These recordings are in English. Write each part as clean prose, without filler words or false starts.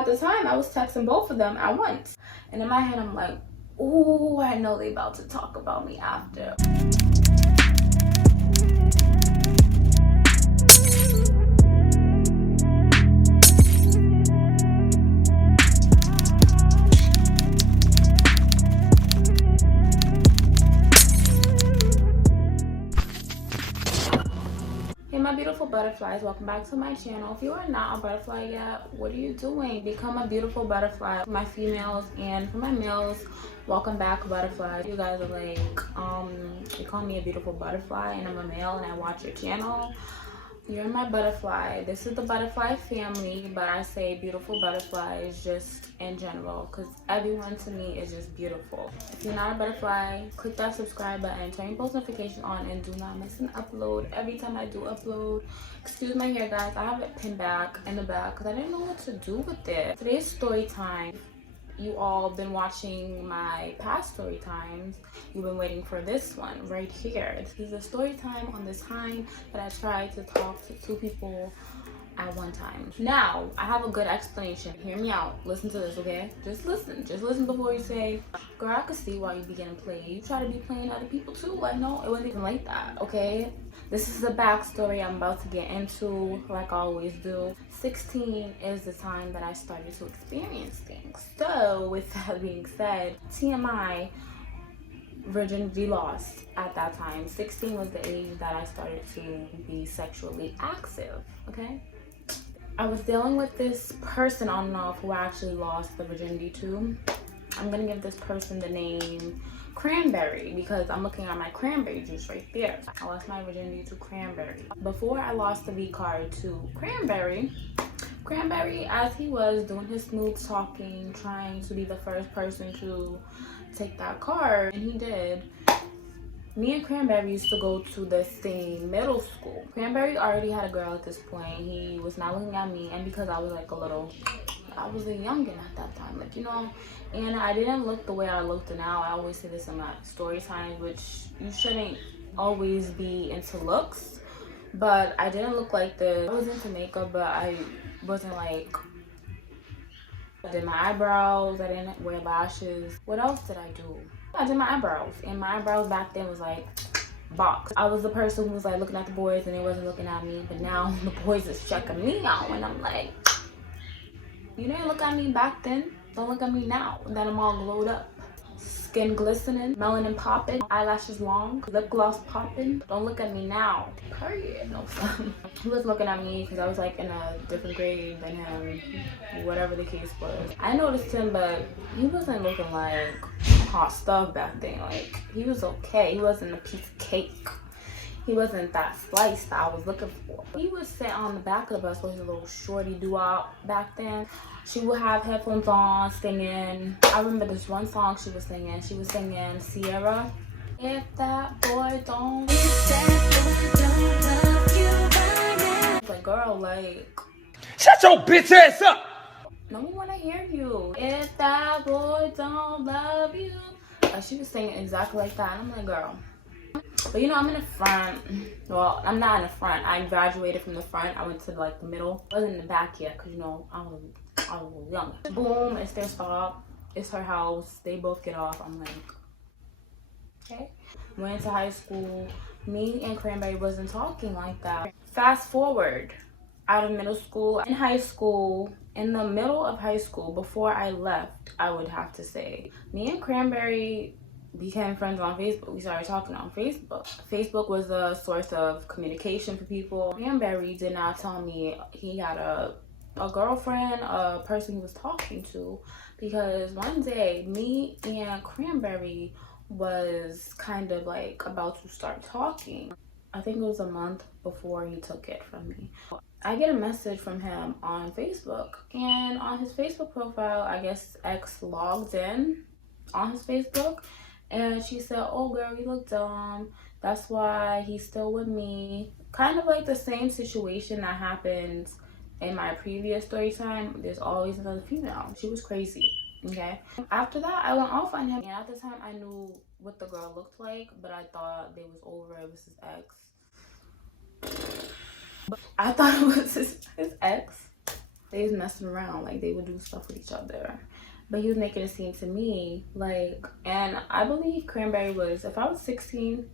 At the time, I was texting both of them at once. And in my head, I'm like, ooh, I know they about to talk about me after. Hey my beautiful butterflies, welcome back to my channel. If you are not a butterfly yet, what are you doing? Become a beautiful butterfly. For my females and for my males, welcome back butterflies. You guys are like, you call me a beautiful butterfly and I'm a male and I watch your channel. You're my butterfly. This is the butterfly family, but I say beautiful butterflies just in general because everyone to me is just beautiful. If you're not a butterfly, click that subscribe button, turn your post notification on, and do not miss an upload every time I do upload. Excuse my hair, guys. I have it pinned back in the back because I didn't know what to do with it. Today's story time. You all been watching my past story times. You've been waiting for this one right here. This is a story time on this time that I tried to talk to two people at one time. Now, I have a good explanation. Hear me out. Listen to this, okay? Just listen. Just listen before you say, girl, I could see why you begin to play. You try to be playing other people too. Like, no, it wasn't even like that, okay? This is the backstory I'm about to get into, like I always do. 16 is the time that I started to experience things. So, with that being said, TMI, virginity lost at that time. 16 was the age that I started to be sexually active, okay? I was dealing with this person on and off who I actually lost the virginity to. I'm gonna give this person the name Cranberry because I'm looking at my cranberry juice right there. I lost my virginity to Cranberry. Before I lost the V card to Cranberry, as he was doing his smooth talking, trying to be the first person to take that card, and he did. Me and Cranberry used to go to the same middle school. Cranberry already had a girl at this point. He was not looking at me, and because I was like I was a youngin' at that time, like, you know, and I didn't look the way I looked now. I always say this in my story times, which you shouldn't always be into looks, but I didn't look like this. I was into makeup, but I wasn't like, I did my eyebrows, I didn't wear lashes. What else did I do? I did my eyebrows, and my eyebrows back then was like box. I was the person who was like looking at the boys and they wasn't looking at me, but now the boys is checking me out and I'm like, you didn't look at me back then, don't look at me now that I'm all glowed up. Skin glistening, melanin popping, eyelashes long, lip gloss popping. Don't look at me now. Period. No fun. He was looking at me because I was like in a different grade than him, whatever the case was. I noticed him, but he wasn't looking like hot stuff back then. Like, he was okay. He wasn't a piece of cake. He wasn't that slice that I was looking for. He would sit on the back of the bus with his little shorty doo-wop back then. She would have headphones on, singing. I remember this one song she was singing. She was singing Sierra. If that boy don't love you by now. Like, girl, like, shut your bitch ass up! no one wanna hear you. If that boy don't love you. Like, she was singing exactly like that. And I'm like, girl. But you know, I'm in the front. Well, I'm not in the front. I graduated from the front. I went to like the middle. I wasn't in the back yet because, you know, I was young. Boom, it's their stop. It's her house. They both get off. I'm like, okay. Went into high school. Me and Cranberry wasn't talking like that. Fast forward out of middle school. In high school, in the middle of high school, before I left, I would have to say, me and Cranberry became friends on Facebook. We started talking on Facebook. Facebook was a source of communication for people. Cranberry did not tell me he had a girlfriend, a person he was talking to, because one day me and Cranberry was kind of like about to start talking. I think it was a month before he took it from me. I get a message from him on Facebook, and on his Facebook profile, I guess ex logged in on his Facebook. And she said, oh girl, you look dumb. That's why he's still with me. Kind of like the same situation that happened in my previous story time. There's always another female. She was crazy, okay? After that, I went off on him. And at the time, I knew what the girl looked like, but I thought they was over. It was his ex. I thought it was his ex. They was messing around, like they would do stuff with each other. But he was making it seem to me like, and I believe Cranberry was, if I was 16,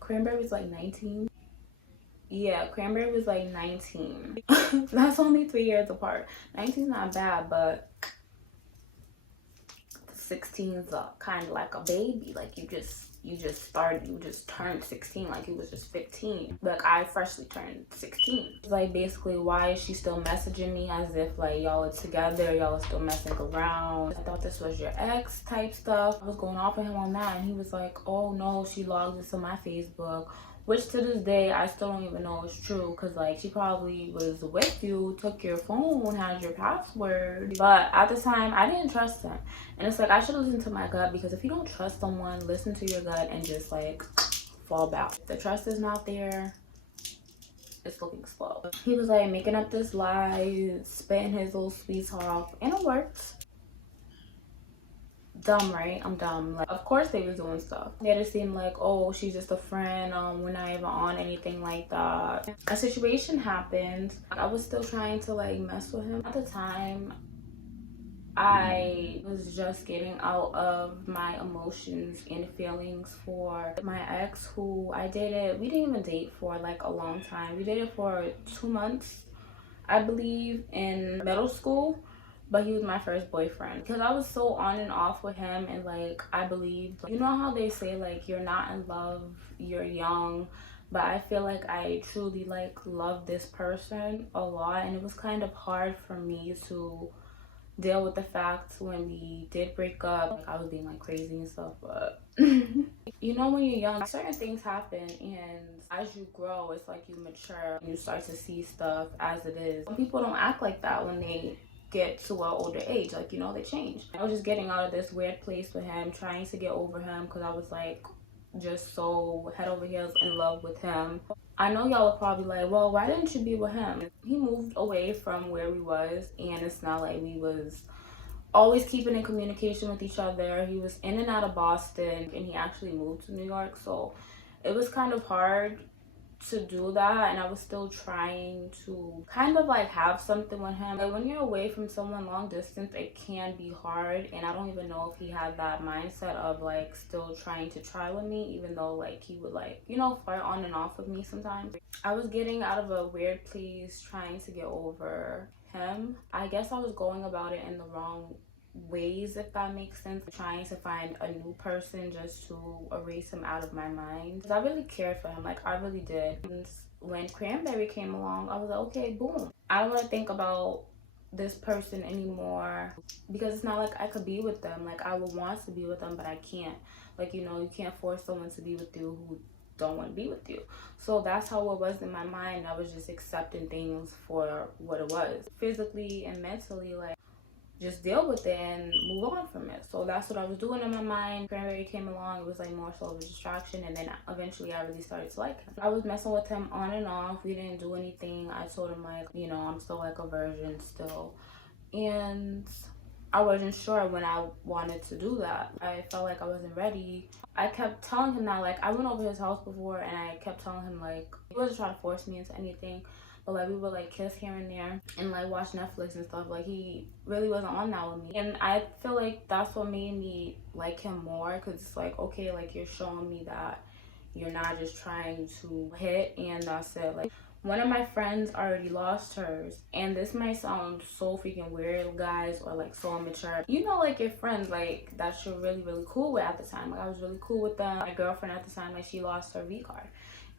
Cranberry was like 19. Yeah, Cranberry was like 19. That's only 3 years apart. 19 is not bad, but 16 is kind of like a baby. Like you just turned 16, like you was just 15. Like I freshly turned 16. It's like basically, why is she still messaging me as if like y'all are together, y'all are still messing around? I thought this was your ex type stuff. I was going off with him on that, and he was like, oh no, she logged into my Facebook. Which to this day, I still don't even know it's true, because like she probably was with you, took your phone, had your password. But at the time, I didn't trust him. And it's like, I should listen to my gut, because if you don't trust someone, listen to your gut and just like fall back. If the trust is not there, it's looking slow. He was like making up this lie, spitting his little sweet talk, and it worked. Dumb, right? I'm dumb. Like, of course they was doing stuff. They had to seem like, oh, she's just a friend, we're not even on anything like that. A situation happened. I was still trying to like mess with him. At the time, I was just getting out of my emotions and feelings for my ex, who I dated. We didn't even date for like a long time. We dated for 2 months, I believe, in middle school. But he was my first boyfriend, because I was so on and off with him. And like, I believed, you know how they say like you're not in love, you're young. But I feel like I truly like love this person a lot, and it was kind of hard for me to deal with the fact when we did break up. Like, I was being like crazy and stuff, but you know, when you're young, certain things happen, and as you grow, it's like you mature and you start to see stuff as it is. Some people don't act like that when they get to an older age, like, you know, they change. I was just getting out of this weird place with him, trying to get over him, because I was like just so head over heels in love with him. I know y'all are probably like, well, why didn't you be with him? He moved away from where we was, and it's not like we was always keeping in communication with each other. He was in and out of Boston, and he actually moved to New York, so it was kind of hard to do that. And I was still trying to kind of like have something with him. Like, when you're away from someone long distance, it can be hard, and I don't even know if he had that mindset of like still trying to try with me, even though like he would like, you know, flirt on and off with me sometimes. I was getting out of a weird place trying to get over him. I guess I was going about it in the wrong ways, if that makes sense. Trying to find a new person just to erase him out of my mind, because I really cared for him, like I really did. And when Cranberry came along, I was like, okay, boom, I don't want to think about this person anymore, because it's not like I could be with them. Like, I would want to be with them, but I can't. Like, you know, you can't force someone to be with you who don't want to be with you. So that's how it was in my mind. I was just accepting things for what it was, physically and mentally. Like, just deal with it and move on from it. So that's what I was doing in my mind. Cranberry came along, it was like more so of a distraction, and then eventually I really started to like him. I was messing with him on and off. We didn't do anything. I told him like, you know, I'm still like a virgin still, and I wasn't sure when I wanted to do that. I felt like I wasn't ready. I kept telling him that, like, I went over his house before, and I kept telling him like, he wasn't trying to force me into anything, but like we would like kiss here and there and like watch Netflix and stuff. Like, he really wasn't on that with me, and I feel like that's what made me like him more, because it's like, okay, like you're showing me that you're not just trying to hit and that's it. Like, one of my friends already lost hers, and this might sound so freaking weird, guys, or like so immature. You know, like your friends like that you're really cool with at the time. Like, I was really cool with them. My girlfriend at the time, like, she lost her V card.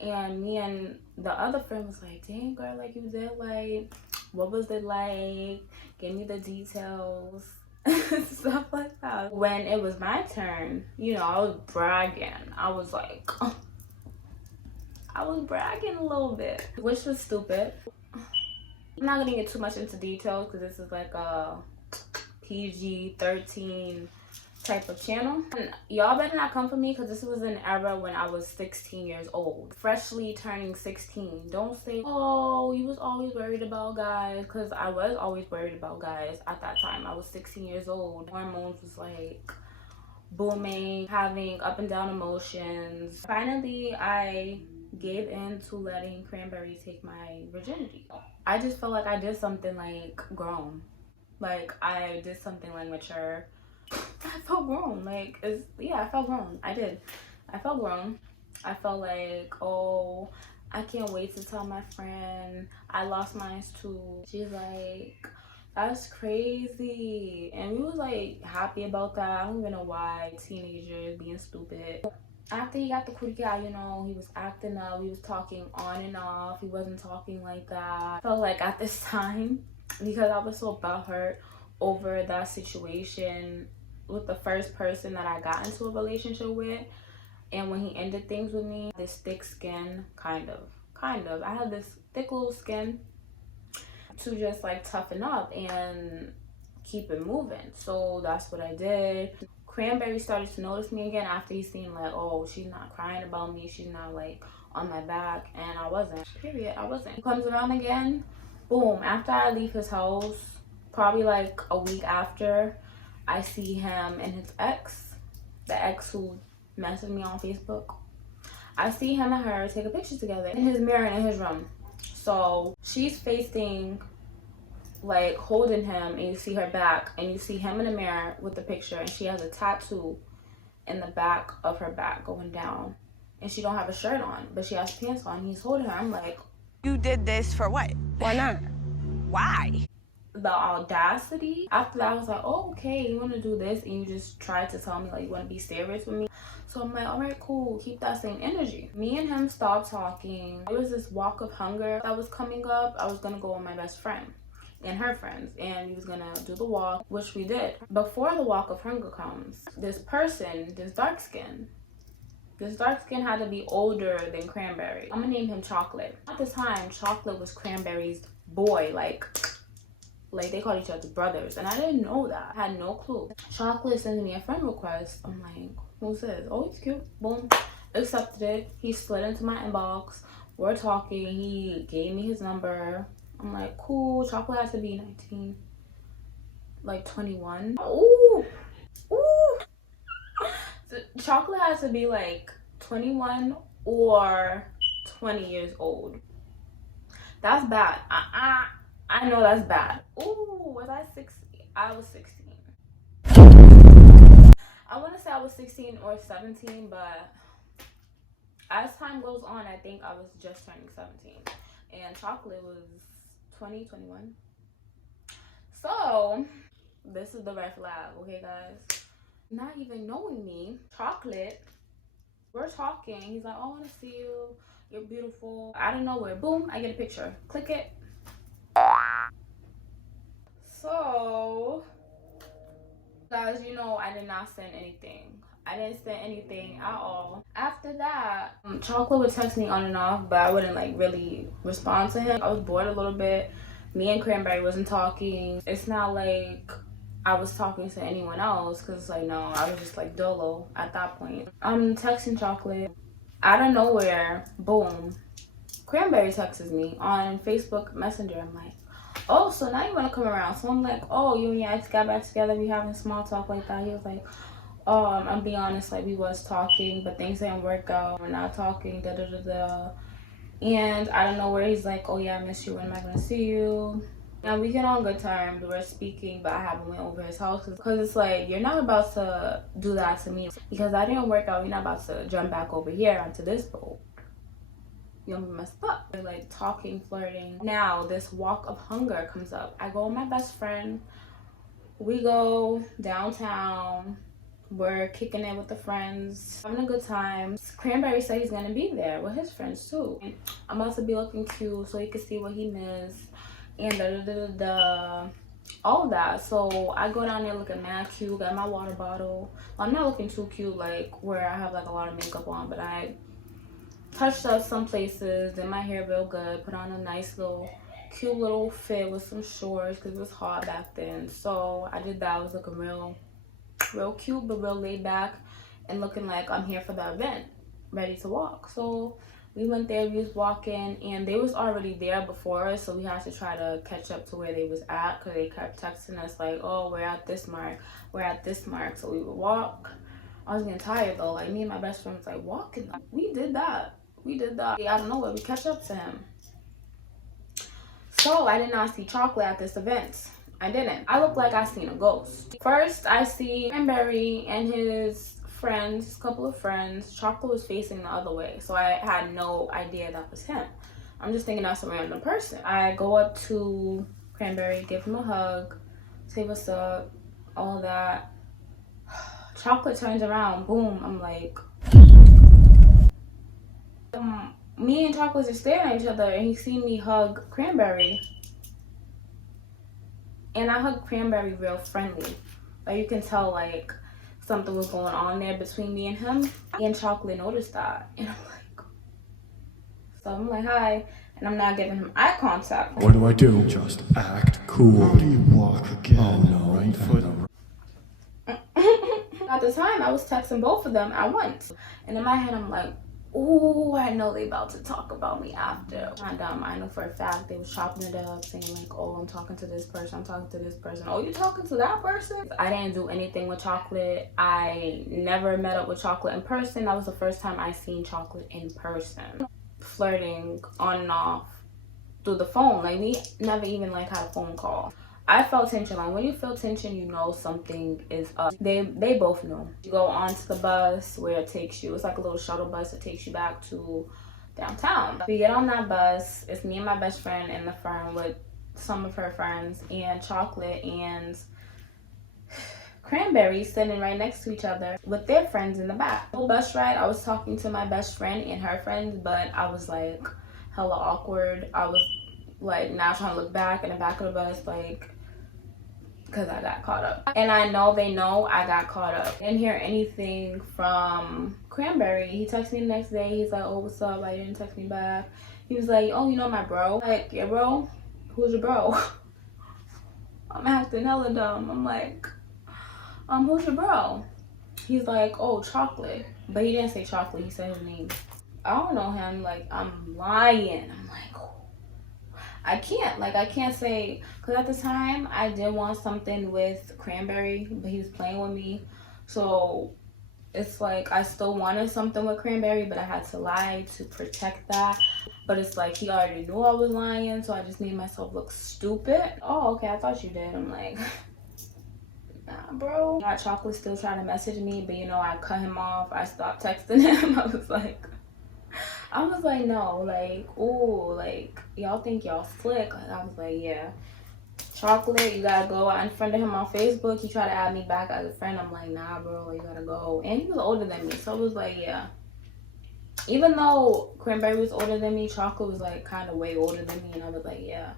And me and the other friend was like, dang girl, like, you did, like, what was it like? Give me the details. Stuff like that. When it was my turn, you know, I was bragging. I was like, I was bragging a little bit, which was stupid. I'm not gonna get too much into details, because this is like a PG-13 type of channel, and y'all better not come for me, because this was an era when I was 16 years old, freshly turning 16. Don't say, oh, you was always worried about guys, because I was always worried about guys at that time. I was 16 years old. Hormones was like booming, having up and down emotions. Finally, I gave in to letting Cranberry take my virginity. I just felt like I did something like grown. Like I did something like mature. I felt grown. Like I felt grown. I did. I felt grown. I felt like, oh, I can't wait to tell my friend. I lost mine too. She's like, that's crazy. And we was like happy about that. I don't even know why. Teenagers being stupid. After he got the cootie out, you know, he was acting up. He was talking on and off. He wasn't talking like that. I felt like at this time, because I was so butthurt over that situation with the first person that I got into a relationship with, and when he ended things with me, this thick skin, kind of. I had this thick little skin to just like toughen up and keep it moving. So that's what I did. Cranberry started to notice me again after he seen like, oh, she's not crying about me, she's not like on my back, and I wasn't. Period, I wasn't. He comes around again, boom, after I leave his house, probably like a week after, I see him and his ex, the ex who messaged me on Facebook. I see him and her take a picture together in his mirror in his room. So she's facing, like holding him, and you see her back, and you see him in the mirror with the picture, and she has a tattoo in the back of her back going down, and she don't have a shirt on, but she has pants on. He's holding her. I'm like, you did this for what? Why not? Why? the audacity. After that, I was like, oh, okay, you want to do this, and you just tried to tell me like you want to be serious with me. So I'm like, all right, cool, keep that same energy. Me and him stopped talking. There was this walk of hunger that was coming up. I was gonna go with my best friend and her friends, and we was gonna do the walk, which we did. Before the walk of hunger comes, this person, this dark skin had to be older than Cranberry. I'm gonna name him Chocolate. At the time, Chocolate was Cranberry's boy, like they called each other brothers, and I didn't know that. I had no clue. Chocolate sends me a friend request. I'm like, who's this? Oh, he's cute. Boom, accepted it. He slid into my inbox. We're talking. He gave me his number. I'm like, cool. Chocolate has to be 19, like 21. Ooh. So Chocolate has to be like 21 or 20 years old. That's bad. I know that's bad. Ooh, was I 16? I was 16. I want to say I was 16 or 17, but as time goes on, I think I was just turning 17. And Chocolate was 20, 21. So, this is the red flag, okay, guys? Not even knowing me, Chocolate, we're talking. He's like, oh, I want to see you. You're beautiful. Out of nowhere, boom, I get a picture. Click it. So, guys, you know, I did not send anything. I didn't send anything at all. After that, Chocolate would text me on and off, but I wouldn't like really respond to him. I was bored a little bit. Me and Cranberry wasn't talking. It's not like I was talking to anyone else, because it's like, no, I was just like dolo at that point. I'm texting Chocolate. Out of nowhere, boom, Cranberry texts me on Facebook Messenger. I'm like, oh, so now you want to come around. So I'm like, oh, you and your ex got back together, we having small talk like that. He was like, I'm being honest, like we was talking, but things didn't work out. We're not talking, da da da da. And I don't know where he's like, oh yeah, I miss you, when am I gonna see you? And we get on good terms, we're speaking, but I haven't went over his house, because it's like, you're not about to do that to me, because that didn't work out. You're not about to jump back over here onto this boat. You'll be messed up. We're like talking, flirting. Now this walk of hunger comes up. I go with my best friend. We go downtown. We're kicking it with the friends, having a good time. Cranberry said he's gonna be there with his friends too. I'm about to be looking cute so he can see what he missed, and all of that. So I go down there looking mad cute, got my water bottle. Well, I'm not looking too cute, like where I have like a lot of makeup on, but I touched up some places, did my hair real good, put on a nice little cute little fit with some shorts, because it was hot back then. So I did that. I was looking real cute, but real laid back, and looking like I'm here for the event, ready to walk. So we went there, we was walking, and they was already there before us, so we had to try to catch up to where they was at, because they kept texting us like, oh, we're at this mark, we're at this mark. So we would walk. I was getting tired though. Like, me and my best friend was like walking. We did that. we did that. I don't know where we catch up to him. So I did not see Chocolate at this event. I didn't. I looked like I seen a ghost. First, I see Cranberry and his friends, his couple of friends. Chocolate was facing the other way, so I had no idea that was him. I'm just thinking that's a random person. I go up to Cranberry, give him a hug, say what's up, all that. Chocolate turns around, boom. I'm like, me and Chocolate are staring at each other, and he seen me hug Cranberry. And I hugged Cranberry real friendly. Like, you can tell, like, something was going on there between me and him. And Chocolate noticed that. And I'm like, hi. And I'm not giving him eye contact. What do I do? Just act cool. How do you walk again? Oh no, right foot. At the time, I was texting both of them at once. And in my head, I'm like, ooh, I know they about to talk about me after. And I know for a fact they was chopping it up, saying like, oh, I'm talking to this person, I'm talking to this person. Oh, you talking to that person? I didn't do anything with Chocolate. I never met up with Chocolate in person. That was the first time I seen Chocolate in person. Flirting on and off through the phone. Like, we never even like had a phone call. I felt tension. Like, when you feel tension, you know something is up. They both knew. You go onto the bus where it takes you. It's like a little shuttle bus that takes you back to downtown. We get on that bus. It's me and my best friend in the front with some of her friends, and Chocolate and Cranberry sitting right next to each other with their friends in the back. The whole bus ride, I was talking to my best friend and her friends, but I was like hella awkward. I was like now trying to look back in the back of the bus, like, because I got caught up. And I know they know I got caught up. Didn't hear anything from Cranberry. He texted me the next day. He's like, oh, what's up? Why you didn't text me back? He was like, oh, you know my bro? Like, yeah, bro? Who's your bro? I'm acting hella dumb. I'm like, who's your bro? He's like, oh, Chocolate. But he didn't say Chocolate. He said his name. I don't know him. Like, I'm lying. I'm like, I can't say, because at the time I did want something with Cranberry, but he was playing with me. So it's like I still wanted something with Cranberry, but I had to lie to protect that. But it's like he already knew I was lying, so I just made myself look stupid. Oh, okay, I thought you did. I'm like, nah, bro. Got Chocolate still trying to message me, but you know, I cut him off. I stopped texting him. I was like, no, like, ooh, like, y'all think y'all slick. Like, I was like, yeah. Chocolate, you gotta go. I unfriended him on Facebook. He tried to add me back as a friend. I'm like, nah, bro, you gotta go. And he was older than me, so it was like, yeah. Even though Cranberry was older than me, Chocolate was like kind of way older than me, and I was like, yeah.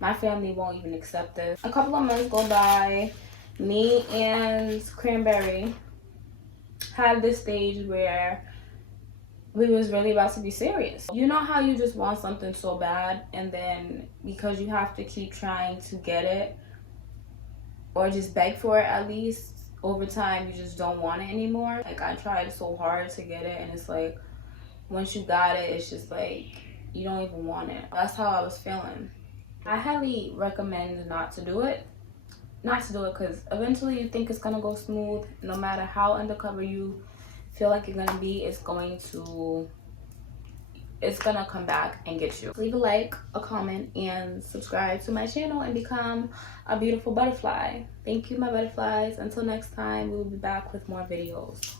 My family won't even accept this. A couple of months go by. Me and Cranberry had this stage where we was really about to be serious. You know how you just want something so bad, and then because you have to keep trying to get it or just beg for it, at least over time you just don't want it anymore. Like, I tried so hard to get it, and it's like once you got it, it's just like you don't even want it. That's how I was feeling. I highly recommend not to do it because eventually you think it's gonna go smooth. No matter how undercover you feel like you're gonna be, it's gonna come back and get you. Leave a like, a comment, and subscribe to my channel and become a beautiful butterfly. Thank you, my butterflies. Until next time, we will be back with more videos.